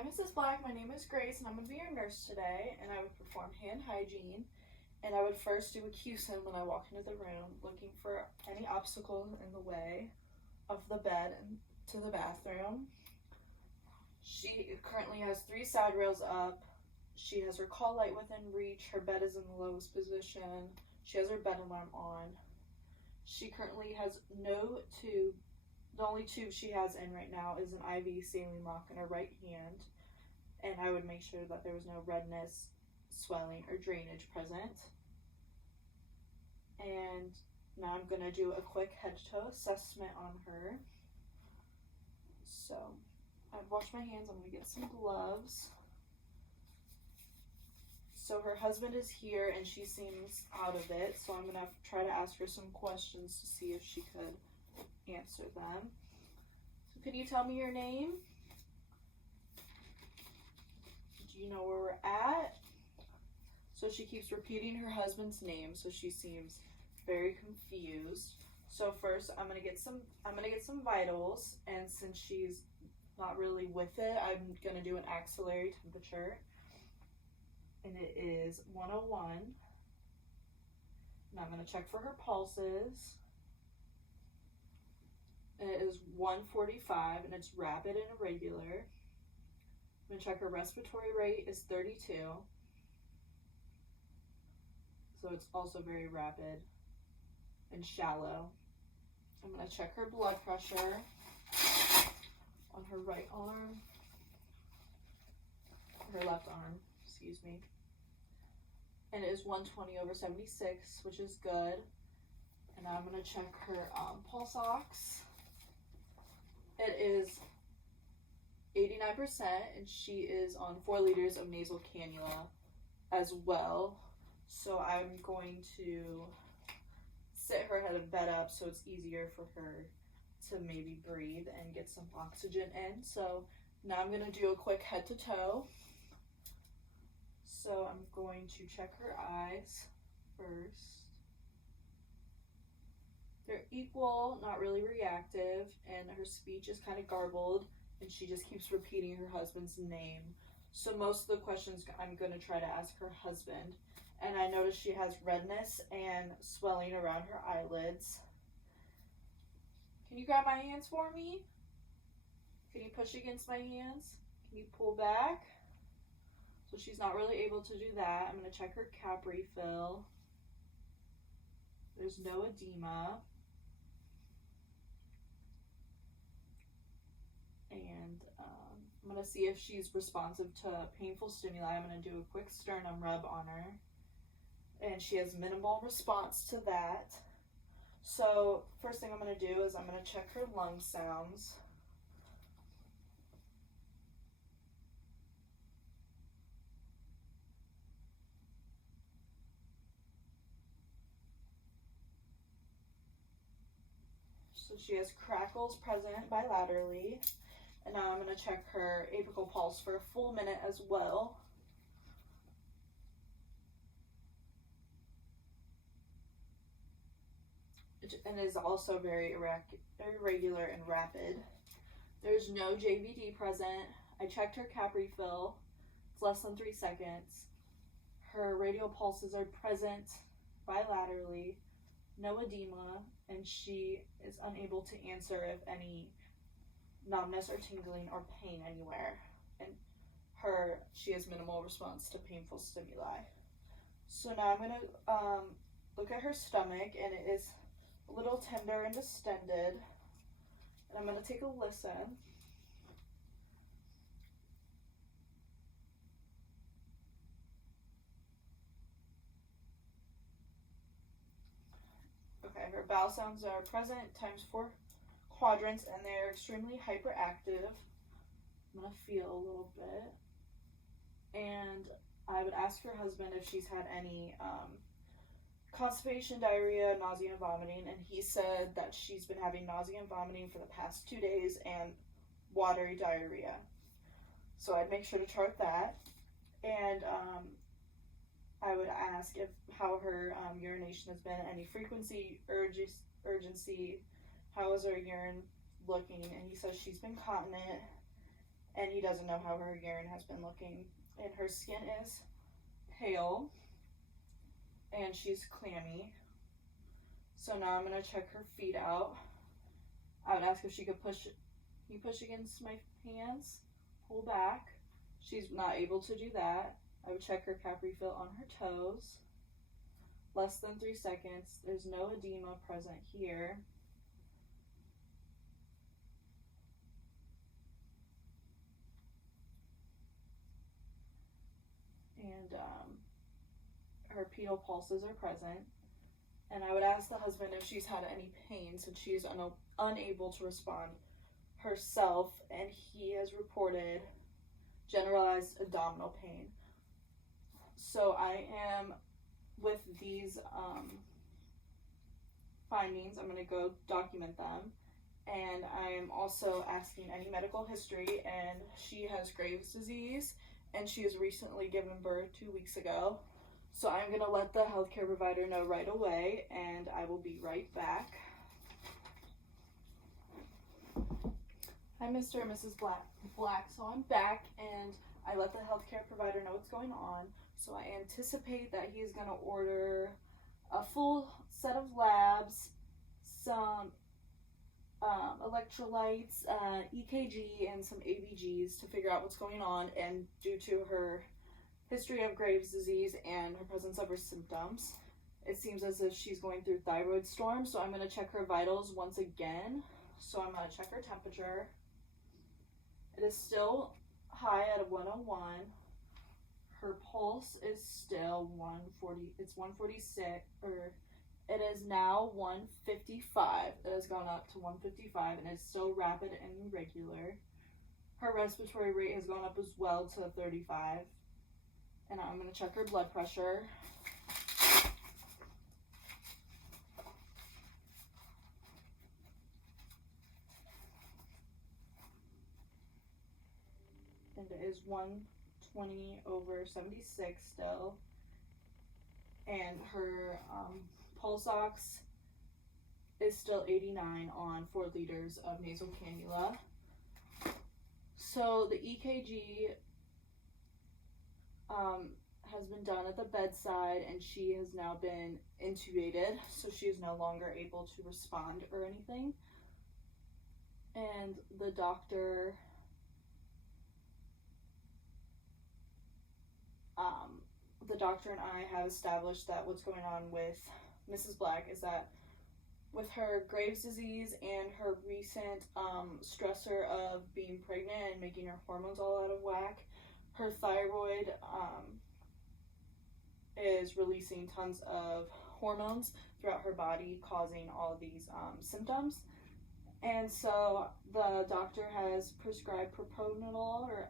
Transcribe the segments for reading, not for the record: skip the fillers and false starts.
Hi, Mrs. Black. My name is Grace, and I'm going to be your nurse today, and I would perform hand hygiene, and I would first do a Q-sim when I walk into the room, looking for any obstacle in the way of the bed and to the bathroom. She currently has 3 side rails up. She has her call light within reach. Her bed is in the lowest position. She has her bed alarm on. She currently has no tube. The only tube she has in right now is an IV saline lock in her right hand, and I would make sure that there was no redness, swelling, or drainage present. And now I'm going to do a quick head-to-toe assessment on her. So I've washed my hands. I'm going to get some gloves. So her husband is here, and she seems out of it, so I'm going to try to ask her some questions to see if she could answer them. So can you tell me your name? Do you know where we're at? So she keeps repeating her husband's name, so she seems very confused. So first I'm gonna get some vitals, and since she's not really with it, I'm gonna do an axillary temperature, and it is 101. And I'm gonna check for her pulses. It is 145, and it's rapid and irregular. I'm gonna check her respiratory rate is 32. So it's also very rapid and shallow. I'm gonna check her blood pressure on her right arm, her left arm, excuse me. And it is 120/76, which is good. And now I'm gonna check her pulse ox. It is 89%, and she is on 4 liters of nasal cannula as well. So I'm going to sit her head and bed up so it's easier for her to maybe breathe and get some oxygen in. So now I'm going to do a quick head to toe. So I'm going to check her eyes first. They're equal, not really reactive, and her speech is kind of garbled, and she just keeps repeating her husband's name. So most of the questions I'm going to try to ask her husband. And I notice she has redness and swelling around her eyelids. Can you grab my hands for me? Can you push against my hands? Can you pull back? So she's not really able to do that. I'm going to check her cap refill. There's no edema. And I'm going to see if she's responsive to painful stimuli. I'm going to do a quick sternum rub on her. And she has minimal response to that. So first thing I'm going to do is I'm going to check her lung sounds. So she has crackles present bilaterally. And now I'm going to check her apical pulse for a full minute as well. And is also very irregular and rapid. There's no JVD present. I checked her cap refill. It's less than 3 seconds. Her radial pulses are present bilaterally. No edema, and she is unable to answer if any numbness or tingling or pain anywhere, and she has minimal response to painful stimuli. So now I'm going to look at her stomach, and it is a little tender and distended, and I'm going to take a listen. Okay, her bowel sounds are present times 4 quadrants, and they're extremely hyperactive. I'm going to feel a little bit. And I would ask her husband if she's had any constipation, diarrhea, nausea, and vomiting, and he said that she's been having nausea and vomiting for the past 2 days and watery diarrhea. So I'd make sure to chart that. And I would ask how her urination has been, any frequency, urgency, how is her urine looking, and he says she's been continent, and he doesn't know how her urine has been looking. And her skin is pale, and she's clammy. So now I'm going to check her feet out. I would ask if she could push against my hands, pull back. She's not able to do that. I would check her capri fit on her toes. Less than 3 seconds. There's no edema present here. And her pedal pulses are present. And I would ask the husband if she's had any pain, since she is unable to respond herself, and he has reported generalized abdominal pain. So I am, with these findings, I'm going to go document them, and I am also asking any medical history, and she has Graves' disease, and she was recently given birth 2 weeks ago. So I'm going to let the healthcare provider know right away, and I will be right back. Hi, Mr. and Mrs. Black. So I'm back, and I let the healthcare provider know what's going on. So I anticipate that he's going to order a full set of labs, some electrolytes, EKG, and some ABGs to figure out what's going on. And due to her history of Graves' disease and her presence of her symptoms, it seems as if she's going through thyroid storm. So I'm going to check her vitals once again. So I'm going to check her temperature. It is still high at a 101. Her pulse is still 140. It's 146, or it is now 155. It has gone up to 155, and it's still rapid and irregular. Her respiratory rate has gone up as well to 35. And I'm going to check her blood pressure. And it is 120/76 still. And her pulse ox is still 89 on 4 liters of nasal cannula. So the EKG has been done at the bedside, and she has now been intubated, so she is no longer able to respond or anything. And the doctor and I have established that what's going on with Mrs. Black is that with her Graves' disease and her recent stressor of being pregnant and making her hormones all out of whack, her thyroid is releasing tons of hormones throughout her body, causing all of these symptoms. And so the doctor has prescribed propranolol,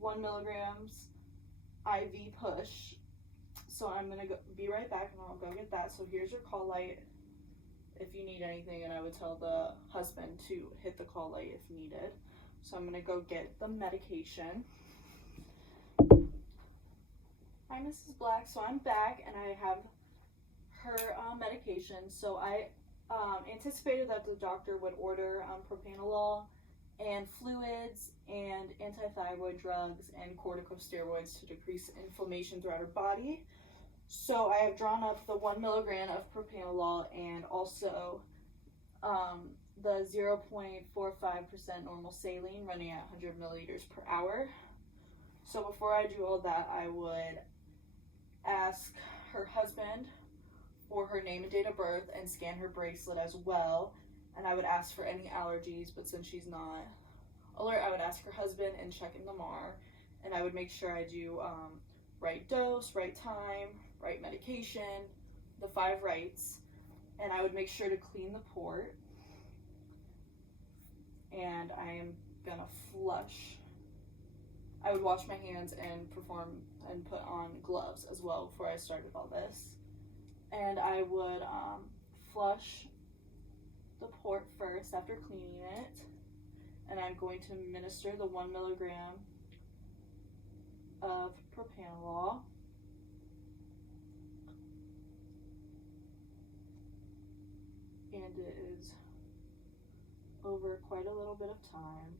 1 milligrams IV push. So I'm going to be right back, and I'll go get that. So here's your call light if you need anything, and I would tell the husband to hit the call light if needed. So I'm going to go get the medication. Hi, Mrs. Black. So I'm back, and I have her medication. So I anticipated that the doctor would order propranolol and fluids and antithyroid drugs and corticosteroids to decrease inflammation throughout her body. So I have drawn up the 1 milligram of propranolol and also the 0.45% normal saline running at 100 milliliters per hour. So before I do all that, I would ask her husband for her name and date of birth and scan her bracelet as well. And I would ask for any allergies, but since she's not alert, I would ask her husband and check in the MAR. And I would make sure I do right dose, right time, right medication, the 5 rights. And I would make sure to clean the port. And I am gonna flush. I would wash my hands and perform and put on gloves as well before I started all this. And I would flush the port first after cleaning it. And I'm going to administer the 1 milligram of propranolol. And it is over quite a little bit of time.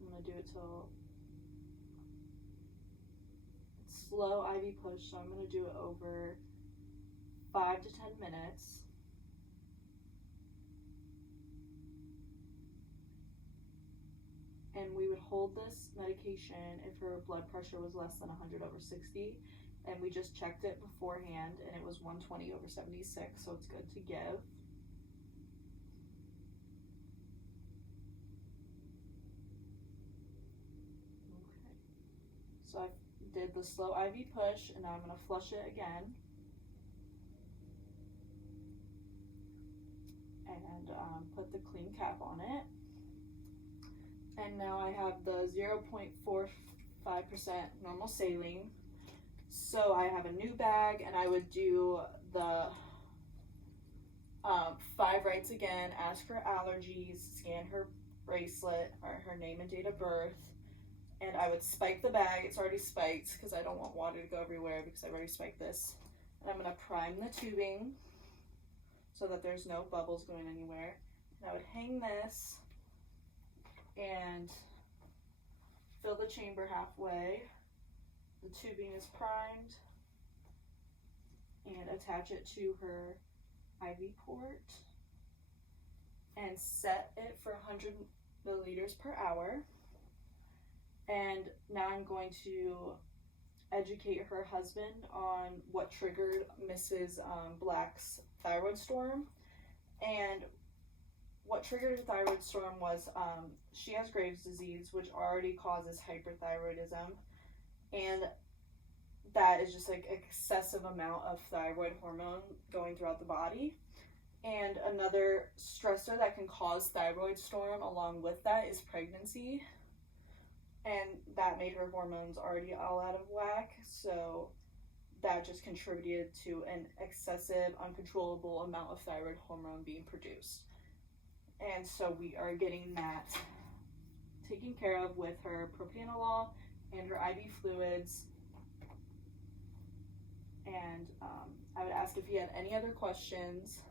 I'm going to do it till it's slow IV push, so I'm going to do it over 5 to 10 minutes. And we would hold this medication if her blood pressure was less than 100/60, and we just checked it beforehand and it was 120/76, so it's good to give. Okay, so I did the slow IV push, and now I'm going to flush it again. And put the clean cap on it. And now I have the 0.45% normal saline. So I have a new bag, and I would do the 5 rights again, ask her allergies, scan her bracelet or her name and date of birth, and I would spike the bag. It's already spiked because I don't want water to go everywhere because I've already spiked this. And I'm going to prime the tubing so that there's no bubbles going anywhere. And I would hang this and fill the chamber halfway. The tubing is primed, and attach it to her IV port and set it for 100 milliliters per hour. And now I'm going to educate her husband on what triggered Mrs. Black's thyroid storm. And what triggered her thyroid storm was she has Graves' disease, which already causes hyperthyroidism, and that is just like excessive amount of thyroid hormone going throughout the body. And another stressor that can cause thyroid storm along with that is pregnancy, and that made her hormones already all out of whack, so that just contributed to an excessive, uncontrollable amount of thyroid hormone being produced. And so we are getting that taken care of with her propranolol and her IV fluids. And I would ask if he had any other questions.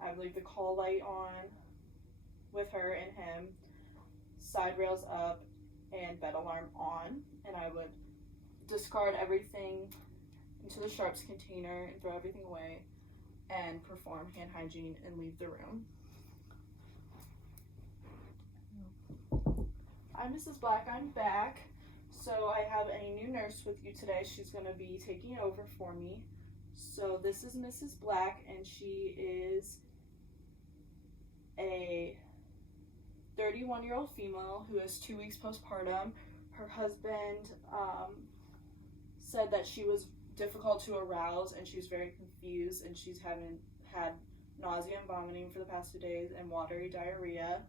I would leave the call light on with her and him, side rails up, and bed alarm on. And I would discard everything into the sharps container and throw everything away and perform hand hygiene and leave the room. Hi, Mrs. Black, I'm back. So I have a new nurse with you today. She's going to be taking over for me. So this is Mrs. Black, and she is a 31-year-old female who is 2 weeks postpartum. Her husband said that she was difficult to arouse, and she was very confused, and she's had nausea and vomiting for the past 2 days and watery diarrhea.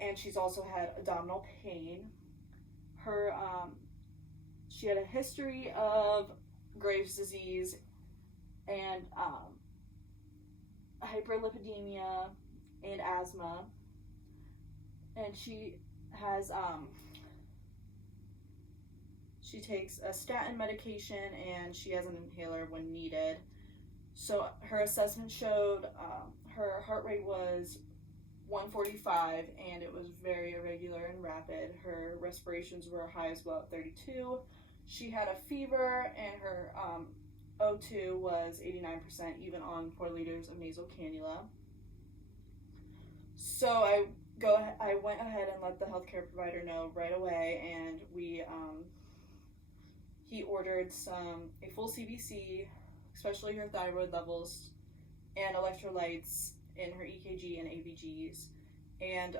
And she's also had abdominal pain. She had a history of Graves' disease and hyperlipidemia and asthma. And she has she takes a statin medication, and she has an inhaler when needed. So her assessment showed her heart rate was 145, and it was very irregular and rapid. Her respirations were high as well at 32. She had a fever, and her O2 was 89%, even on 4 liters of nasal cannula. So I went ahead and let the healthcare provider know right away, and he ordered a full CBC, especially her thyroid levels and electrolytes in her EKG and ABGs. And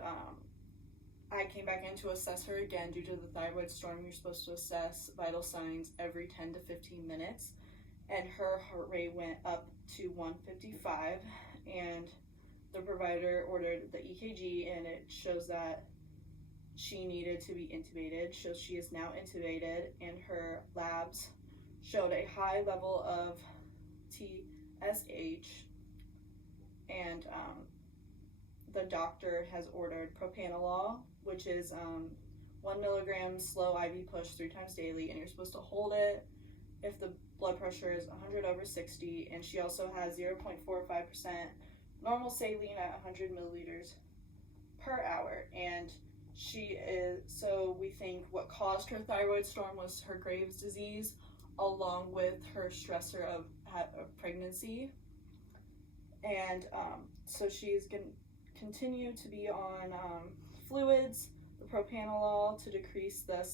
I came back in to assess her again. Due to the thyroid storm, you're supposed to assess vital signs every 10 to 15 minutes. And her heart rate went up to 155, and the provider ordered the EKG, and it shows that she needed to be intubated. So she is now intubated, and her labs showed a high level of TSH, and the doctor has ordered propranolol, which is 1 milligram slow IV push 3 times daily, and you're supposed to hold it. If the blood pressure is 100/60, and she also has 0.45% normal saline at 100 milliliters per hour. And we think what caused her thyroid storm was her Graves' disease, along with her stressor of pregnancy. And so she's going to continue to be on fluids, the propranolol to decrease the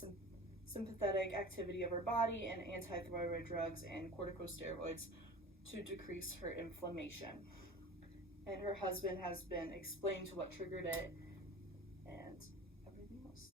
sympathetic activity of her body, and antithyroid drugs and corticosteroids to decrease her inflammation. And her husband has been explained to what triggered it,